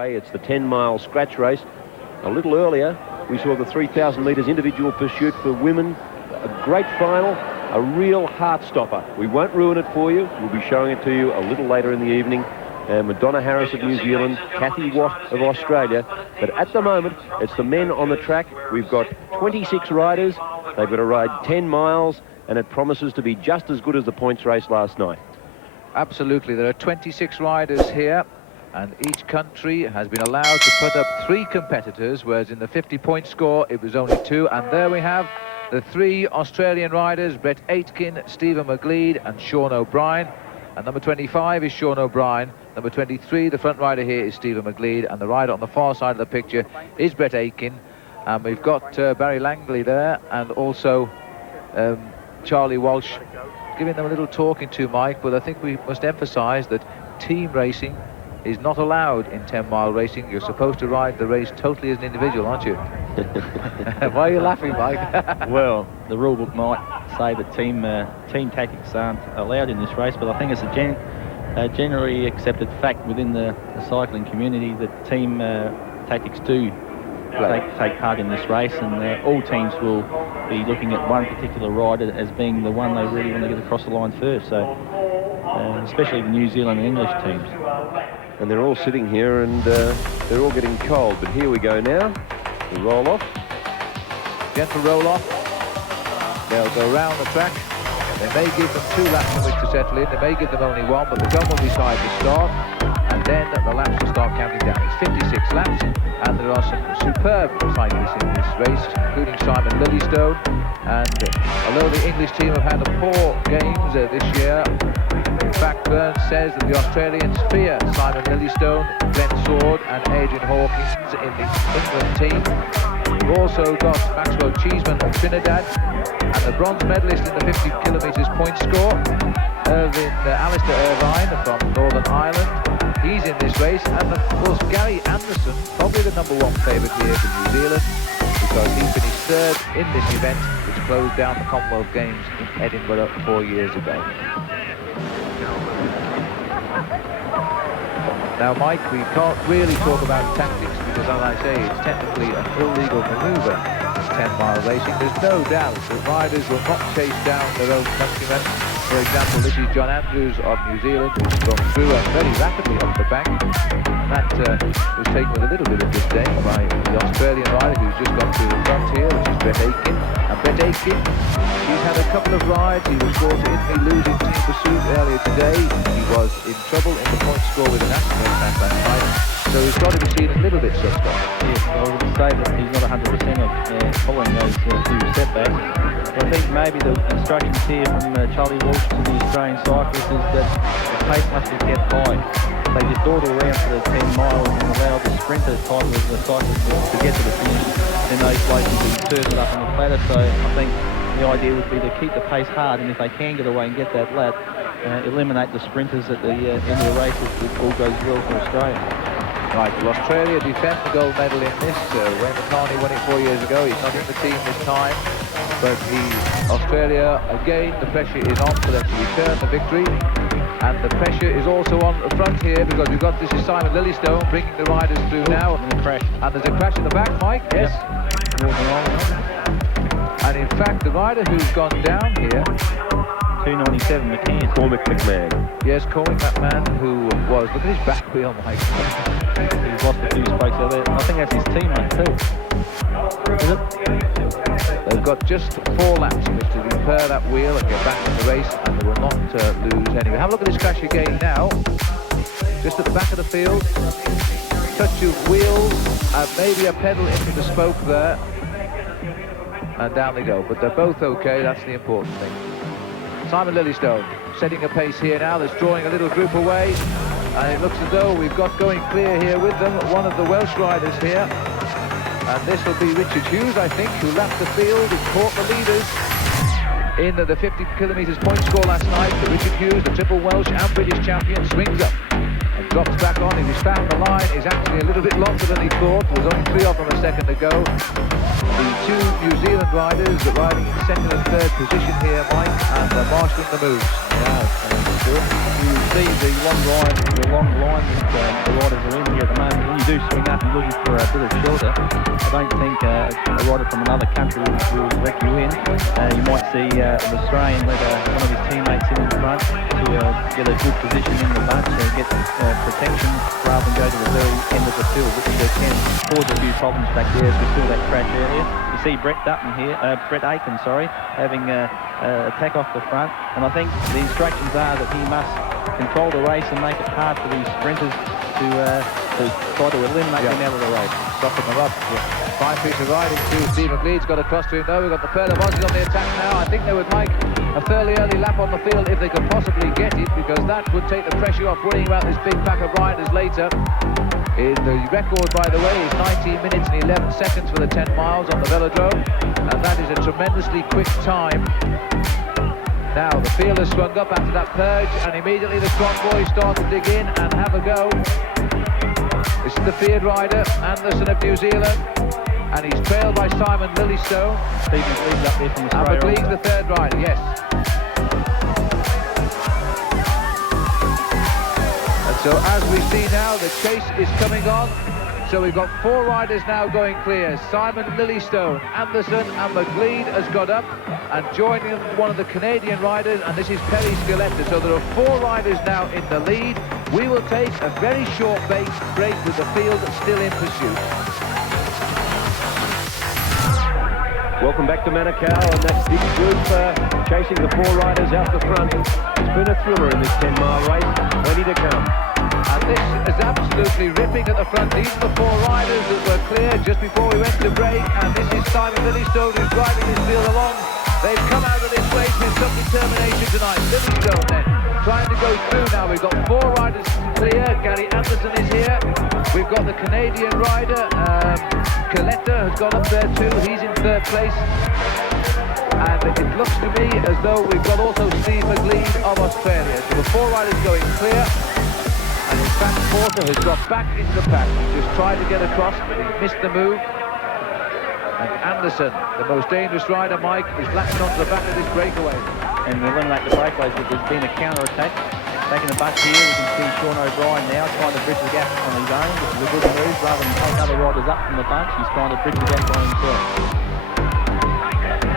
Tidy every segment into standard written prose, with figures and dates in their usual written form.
underway. It's the 10-mile scratch race. A little earlier, we saw the 3,000 metres individual pursuit for women. A great final, a real heart-stopper. We won't ruin it for you. We'll be showing it to you a little later in the evening. Madonna Harris of New Zealand, Kathy Watt of Australia. But at the moment, it's the men on the track. We've got 26 riders. They've got to ride 10 miles, and it promises to be just as good as the points race last night. Absolutely. There are 26 riders here, and each country has been allowed to put up 3 competitors, whereas in the 50-point score, it was only 2. And there we have the 3 Australian riders, Brett Aitken, Stephen McGleed, and Sean O'Brien. And number 25 is Sean O'Brien. Number 23, the front rider here, is Stephen McGleed, and the rider on the far side of the picture is Brett Aitken. And we've got Barry Langley there, and also Charlie Walsh giving them a little talking to, Mike. But I think we must emphasise that team racing is not allowed in 10-mile racing. You're supposed to ride the race totally as an individual, aren't you? Why are you laughing, Mike? Well, the rule book might say that team tactics aren't allowed in this race, but I think it's a generally accepted fact within the cycling community that team tactics do take part in this race, and all teams will be looking at one particular rider as being the one they really want to get across the line first, so especially the New Zealand and English teams. And they're all sitting here, and they're all getting cold. But here we go now. The roll-off. Gentle roll-off. They'll go round the track. They may give them 2 laps in which to settle in. They may give them only 1, but the gun will decide the start. And then the laps will start counting down. It's 56 laps, and there are some superb cyclists in this race, including Simon Lillystone. And although the English team have had a poor games this year, in fact, Burns says that the Australians fear Simon Lillystone, Glenn Sword, and Adrian Hawkins in the England team. We've also got Maxwell Cheeseman of Trinidad, and the bronze medalist in the 50 kilometres point score, Alistair Irvine from Northern Ireland. He's in this race, and of course Gary Anderson, probably the #1 favourite here for New Zealand, because he finished 3rd in this event, which closed down the Commonwealth Games in Edinburgh 4 years ago. Now, Mike, we can't really talk about tactics because, as I say, it's technically an illegal manoeuvre, 10-mile racing. There's no doubt that riders will not chase down their own countrymen. For example, this is John Andrews of New Zealand, who's gone through and very rapidly up the bank. That was taken with a little bit of disdain by the Australian rider who's just gone through the front here, which is Brett Aitken. And Brett Aitken, he's had a couple of rides. He was caught in a losing team pursuit earlier today. He was in trouble in the point score with an accident last night. So he's got to be seen a little bit suspect. Yes, I would say that he's not 100% of following those 2 setbacks. I think maybe the instructions here from Charlie Walsh to the Australian cyclists is that the pace must be kept high. They just dawdle around for the 10 miles and allow the sprinter type of the cyclists to get to the finish, then those places will be turtled up on the platter. So I think the idea would be to keep the pace hard, and if they can get away and get that lap, eliminate the sprinters at the end of the race if all goes well for Australia. Right, well, Australia defend the gold medal in this. Wayne McCartney won it 4 years ago. He's not in the team this time. But Australia, again, the pressure is on for them to return the victory. And the pressure is also on the front here, because we've got, this is Simon Lillystone bringing the riders through now. And there's a crash in the back, Mike, yes? And in fact, the rider who's gone down here, 297 McCann. Cormac McMahon. Yes, Cormac McMahon, who was, look at his back wheel, Mike. He's lost a few spokes over there. I think that's his teammate too. Is it? They've got just 4 laps in which to repair that wheel and get back in the race, and they will not lose anyway. Have a look at this crash again now. Just at the back of the field. Touch of wheels and maybe a pedal into the spoke there. And down they go. But they're both okay, that's the important thing. Simon Lillystone setting a pace here now. That's drawing a little group away. And it looks as though we've got going clear here with them one of the Welsh riders here. And this will be Richard Hughes, I think, who lapped the field. He caught the leaders in the 50 kilometres point score last night. But Richard Hughes, the triple Welsh and British champion, swings up and drops back on. If he's found the line, is actually a little bit longer than he thought. There was only 3 of them a second ago. The 2 New Zealand riders are riding in 2nd and 3rd position here, Mike, and they're marshalling the moves. they are. Sure. You see the long line that the riders are in here at the moment. When you do swing up and looking for a bit of shelter, I don't think a rider from another country will let you in. You might see an Australian let one of his teammates in front to get a good position in the bunch, get protection rather than go to the very end of the field, which can cause a few problems back there as we saw that crash earlier. You see Brett Aiken, having attack off the front, and I think the instructions are that he must control the race and make it hard for these sprinters to try to eliminate them out of the race. Stopping them up. Fine piece of riding too. Steve McLeod's got across to him though. We've got the pair of Aussies on the attack now. I think they would make a fairly early lap on the field if they could possibly get it, because that would take the pressure off worrying about this big pack of riders later. The record, by the way, is 19 minutes and 11 seconds for the 10 miles on the velodrome, and that is a tremendously quick time. Now the field has swung up after that purge, and immediately the strong boys start to dig in and have a go. This is the feared rider, Anderson of New Zealand, and he's trailed by Simon Lillystone. Steve McLeod's up there from Australia. McLeod's the third rider, yes. And so as we see now, the chase is coming on. So we've got 4 riders now going clear. Simon Lillystone, Anderson and McLeod has got up, and joining them one of the Canadian riders, and this is Perry Scaletta. So there are 4 riders now in the lead. We will take a very short break with the field still in pursuit. Welcome back to Manukau, and that big group chasing the 4 riders out the front. It's been a thriller in this 10-mile race. Plenty to come. And this is absolutely ripping at the front. These are the 4 riders that were clear just before we went to break, and this is Simon Lillystone who's driving this field along. They've come out of this race with some determination tonight. Lillystone then trying to go through now. We've got 4 riders clear. Gary Anderson is here. We've got the Canadian rider, Coletta has gone up there too. He's in 3rd place. And it looks to me as though we've got also Steve McLeod of Australia. So the 4 riders going clear. And in fact, Porter has got back into the pack. Just tried to get across, but he missed the move. And Anderson, the most dangerous rider, Mike, is latching onto the back of this breakaway. And eliminate the breakaways, but there's been a counter-attack. Taking the bunch here, we can see Sean O'Brien now trying to bridge the gap on his own, which is a good move. Rather than take other riders up from the bunch, he's trying to bridge the gap by himself.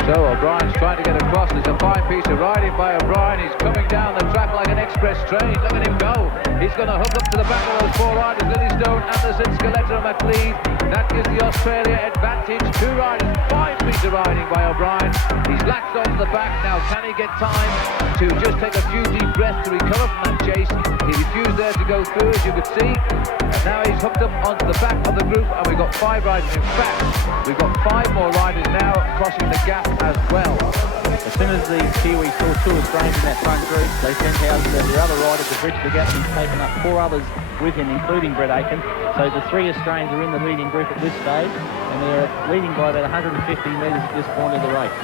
So O'Brien's trying to get across. There's a fine piece of riding by O'Brien. He's coming down the track like an express train. Look at him go. He's going to hook up to the back of those 4 riders. Lillystone, Anderson, Scaletta and McLeod. That gives the Australia advantage. 2 riders. Fine piece of riding by O'Brien. He's latched onto the back. Now can he get time to just take a few deep breaths to recover from that chase? He refused there to go through, as you could see. And now he's hooked up onto the back of the group, and we've got 5 riders. In fact, we've got 5 more riders now crossing the gap as well. As soon as the Kiwi saw 2 Australians in that front group, they sent out the other rider to bridge the gap. He's taken up 4 others with him, including Brett Aiken. So the 3 Australians are in the leading group at this stage, and they're leading by about 150 metres at this point of the race.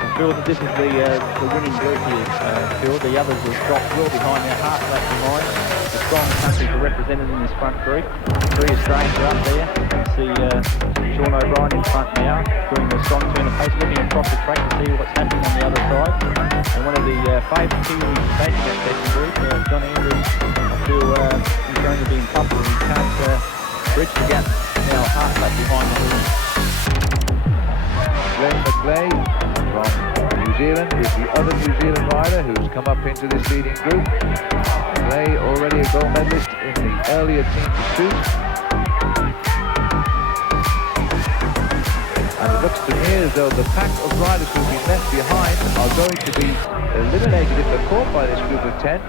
I feel that this is the winning group here, Phil. The others have dropped well behind, they're half lap behind. The strong countries are represented in this front group. 3 Australians are up there. You see Sean O'Brien in front now, doing the strong turn of pace, looking across the track to see what's happening on the other side. And one of the favourite Kiwis taking that second group, John Andrews, I feel he's going to be in trouble. He can't bridge the gap now, half lap behind the lead. Ray McLeod from New Zealand is the other New Zealand rider who's come up into this leading group. McLeod already a gold medalist in the earlier team pursuit. And it looks to me as though the pack of riders who've been left behind are going to be eliminated if they're caught by this group of 10.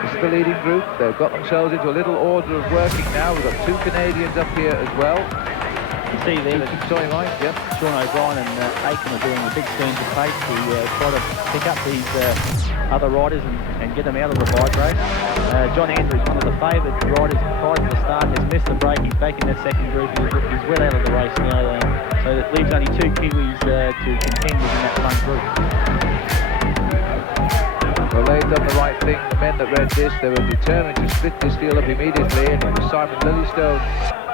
This is the leading group. They've got themselves into a little order of working now. We've got 2 Canadians up here as well. You see there that Sorry, Mike. Yep. Sean O'Brien and Aiken are doing a big turn to pace to try to pick up these other riders and get them out of the bike race. John Andrews, one of the favourite riders prior to the start, has missed the break. He's back in that second group. He's well out of the race now, so that leaves only 2 Kiwis to contend with in that front group. Well, they've done the right thing. The men that read this, they were determined to split this field up immediately, and it was Simon Lillystone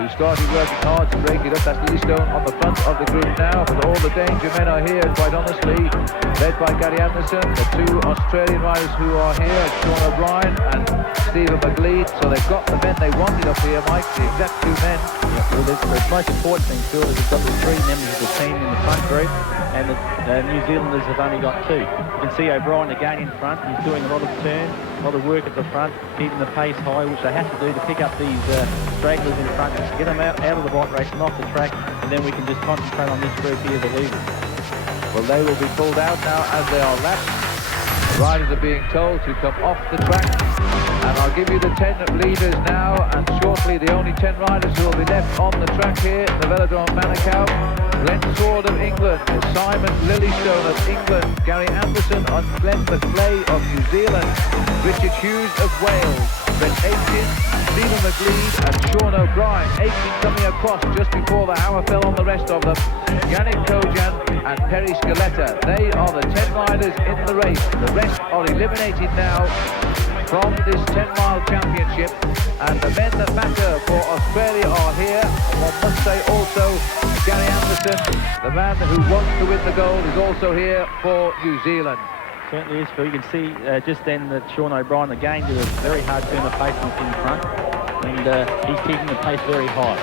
who started working hard to break it up. That's Lillystone on the front of the group now, but all the danger men are here, quite honestly, led by Gary Anderson, the two Australian riders who are here, Sean O'Brien and Stephen McLeod. So they've got the men they wanted up here, Mike, the exact two men. Yeah, well, the most important thing, Phil, is they've got the three members of the team in the front group, and the New Zealanders have only got two. You can see O'Brien again in front. He's doing a lot of turns, a lot of work at the front, keeping the pace high, which they have to do to pick up these stragglers in front, just get them out of the bike race and off the track, and then we can just concentrate on this group here, the leaders. Well, they will be pulled out now as they are lapped. The riders are being told to come off the track, and I'll give you the 10 leaders now, and shortly the only 10 riders who will be left on the track here, the Velodrome Manukau. Glenn Sword of England, Simon Lillystone of England, Gary Anderson and Glenn McClay of New Zealand, Richard Hughes of Wales, Brett Aitken, Stephen McLeod and Sean O'Brien. Aitken coming across just before the hammer fell on the rest of them. Yannick Kojan and Perry Scaletta. They are the 10 riders in the race. The rest are eliminated now from this 10-mile championship, and the men that matter for Australia are here. One must say also Gary Anderson, the man who wants to win the gold, is also here for New Zealand. Certainly is, Phil. You can see just then that Sean O'Brien again did a very hard turn of pace in front, and he's keeping the pace very high.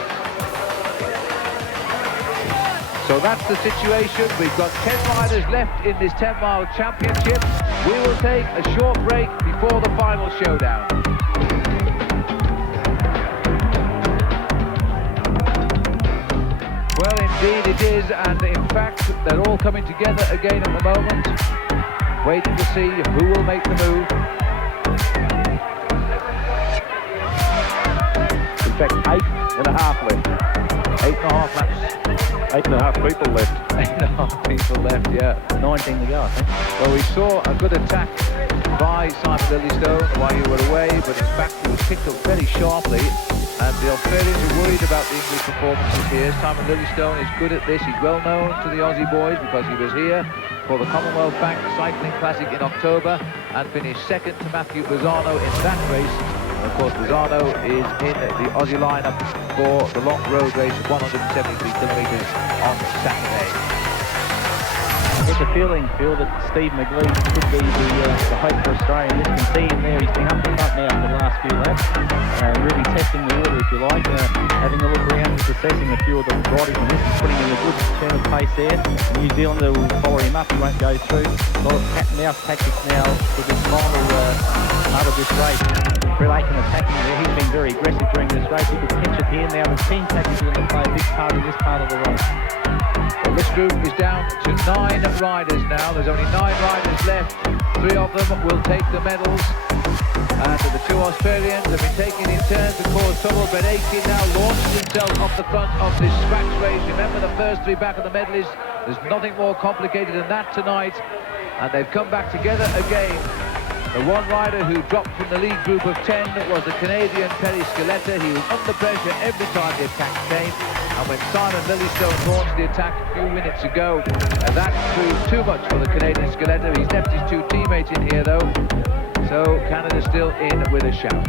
So that's the situation. We've got 10 riders left in this 10-mile championship. We will take a short break before the final showdown. Well, indeed it is, and in fact, they're all coming together again at the moment, waiting to see who will make the move. In fact, 8.5 left. 8.5 laps. 8.5 people left. 8.5 people left, yeah. 19 to go, I think. Well, we saw a good attack by Simon Lillystone while you were away, but in fact he was picked up very sharply, and the Australians are worried about the English performances here. Simon Lillystone is good at this. He's well known to the Aussie boys because he was here for the Commonwealth Bank Cycling Classic in October and finished second to Matthew Lozano in that race. Of course, Lozano is in the Aussie lineup for the long road race of 173 kilometres on Saturday. I get the feeling, Phil, that Steve McLeod could be the hope for Australia. You can see him there. He's been up the front now for the last few laps, really testing the water, if you like, having a look around, just assessing a few of the riders on this and putting in a good turn of pace there. The New Zealander will follow him up. He won't go through. A lot of cat-and-mouse tactics now for this final part of this race. Brett Aitken attacking there. He's been very aggressive during this race. He could pinch it here now. The team tactics are going to play a big part in this part of the race. Well, this group is down to 9 riders now. There's only 9 riders left. 3 of them will take the medals. And the 2 Australians have been taking in turns to cause trouble. Brett Aitken now launches himself off the front of this scratch race. Remember, the first 3 back of the medalists. There's nothing more complicated than that tonight. And they've come back together again. The one rider who dropped from the lead group of 10 was the Canadian Perry Scaletta. He was under pressure every time the attack came. And when Simon Lillystone launched the attack a few minutes ago, and that proved too much for the Canadian Scaletta. He's left his 2 teammates in here though, so Canada's still in with a shout.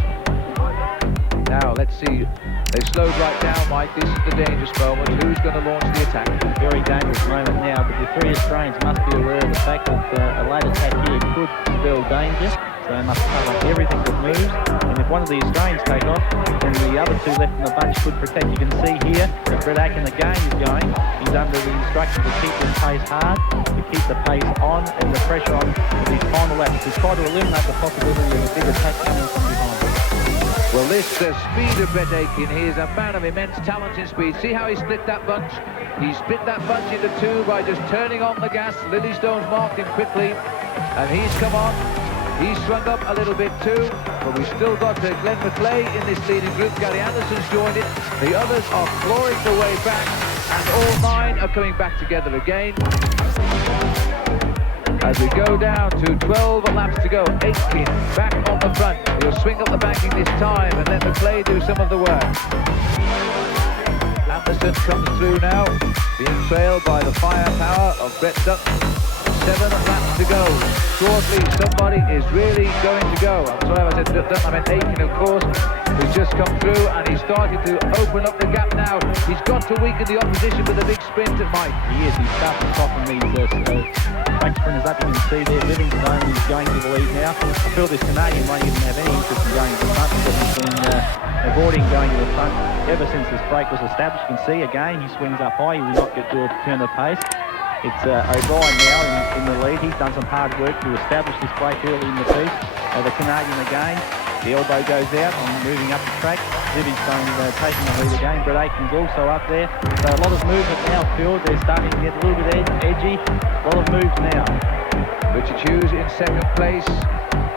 Now let's see, they've slowed right down, Mike. This is the dangerous moment. Who's going to launch the attack? Very dangerous moment now, but the 3 Australians must be aware of the fact that a late attack here could spell danger, so they must cover everything that moves. And if one of the Australians take off, then the other 2 left in the bunch could protect. You can see here that Brett Aitken again is going. He's under the instruction to keep this pace hard, to keep the pace on and the pressure on for these final laps, to try to eliminate the possibility of a big attack coming from behind. Well, this speed of Brett Aitken, he is a man of immense talent in speed. See how he split that bunch? He split that bunch into 2 by just turning on the gas. Lillystone's marked him quickly, and he's come on. He's swung up a little bit too, but we've still got Glenn McClay in this leading group. Gary Anderson's joined it. The others are clawing their way back, and all 9 are coming back together again. As we go down to 12 laps to go, Aitken back on the front. He'll swing up the banking this time and let McClay do some of the work. Anderson comes through now, being trailed by the firepower of Brett Dutton. 7 laps to go. Shortly, somebody is really going to go. I'm sorry if I said that, I meant Aiken, of course, who's just come through, and he's starting to open up the gap now. He's got to weaken the opposition with a big sprint at Mike. He is. He's starting to soften these track sprinters up. You can see there, Livingstone is going to the lead now. I feel this Canadian won't even have any interest in going to the front, because he's been avoiding going to the front ever since this break was established. You can see again, he swings up high. He will not get to a turn of pace. It's O'Brien now in the lead. He's done some hard work to establish this break early in the piece. The Canadian again, the elbow goes out on moving up the track. Livingstone taking the lead again. Brett Aiken's also up there. So a lot of movement now, Phil. They're starting to get a little bit edgy. A lot of moves now. Richard Hughes in second place.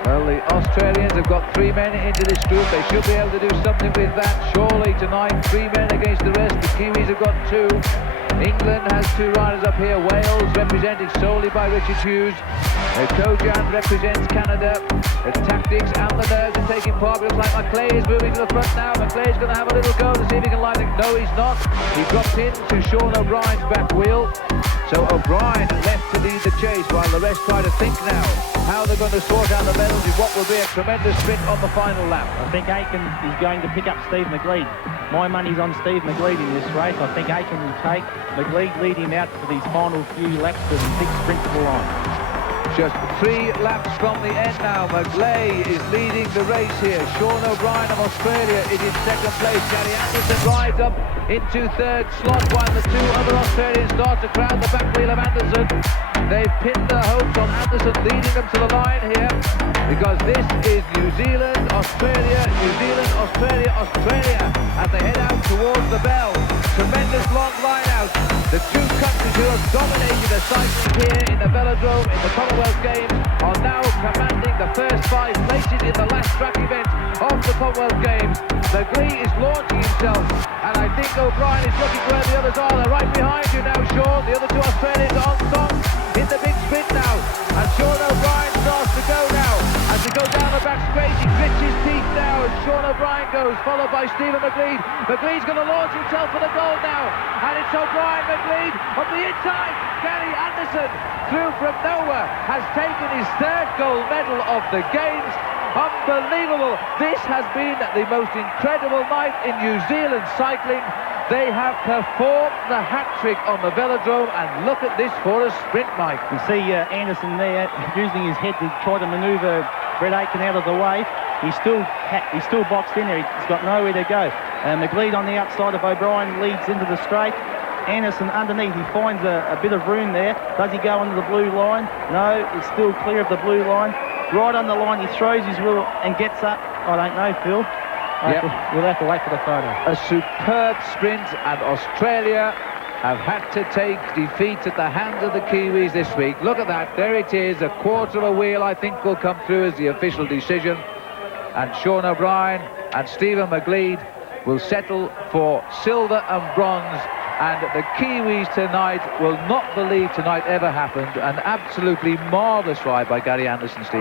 Well, the Australians have got 3 men into this group. They should be able to do something with that. Surely tonight, 3 men against the rest. The Kiwis have got 2. England has 2 riders up here. Wales represented solely by Richard Hughes. Kojan represents Canada. The tactics and the nerves are taking part. It looks like McClay is moving to the front now. McClay's going to have a little go to see if he can line it. No, he's not. He drops into Sean O'Brien's back wheel. So O'Brien left to lead the chase while the rest try to think now how they're going to sort out the medals in what will be a tremendous sprint on the final lap. I think Aiken is going to pick up Steve McLeod. My money's on Steve McLeod in this race. I think Aiken will take McLeod, lead him out for these final few laps to the big sprint to the line. Just 3 laps from the end now. McLeod is leading the race here. Sean O'Brien of Australia is in second place. Gary Anderson rides up into third slot while the 2 other Australians start to crowd the back wheel of Anderson. They've pinned their hopes on Anderson leading them to the line here, because this is New Zealand, Australia, New Zealand, Australia, Australia as they head out towards the bell. Tremendous long line out. The 2 countries who have dominated the cycling here in the velodrome in the Commonwealth Games are now commanding the first 5 places in the last track event of the Commonwealth Games. McLeod is launching himself, and I think O'Brien is looking where the others are. They're right behind you now, Sean. The other 2 Australians are on top in the big sprint now, and Sean O'Brien starts to go now. As they go down the back straight, he grits his teeth now as Sean O'Brien goes, followed by Stephen McLeod. McLeod's going to launch himself for the goal now, and it's O'Brien. McLeod on the inside. Gary Anderson, through from nowhere, has taken his 3rd gold medal of the Games. Unbelievable. This has been the most incredible night in New Zealand cycling. They have performed the hat-trick on the velodrome, and look at this for a sprint, Mike. You see Anderson there using his head to try to manoeuvre Brett Aiken out of the way. He's still boxed in there. He's got nowhere to go. McLeod on the outside of O'Brien leads into the straight. Anderson underneath, he finds a bit of room there. Does he go under the blue line? No, it's still clear of the blue line. Right on the line, he throws his wheel and gets up. I don't know, Phil. Yep. We'll have to wait for the photo. A superb sprint, and Australia have had to take defeat at the hands of the Kiwis this week. Look at that, there it is. A quarter of a wheel, I think, will come through as the official decision. And Sean O'Brien and Stephen McLeod will settle for silver and bronze. And the Kiwis tonight will not believe tonight ever happened. An absolutely marvellous ride by Gary Anderson, Steve.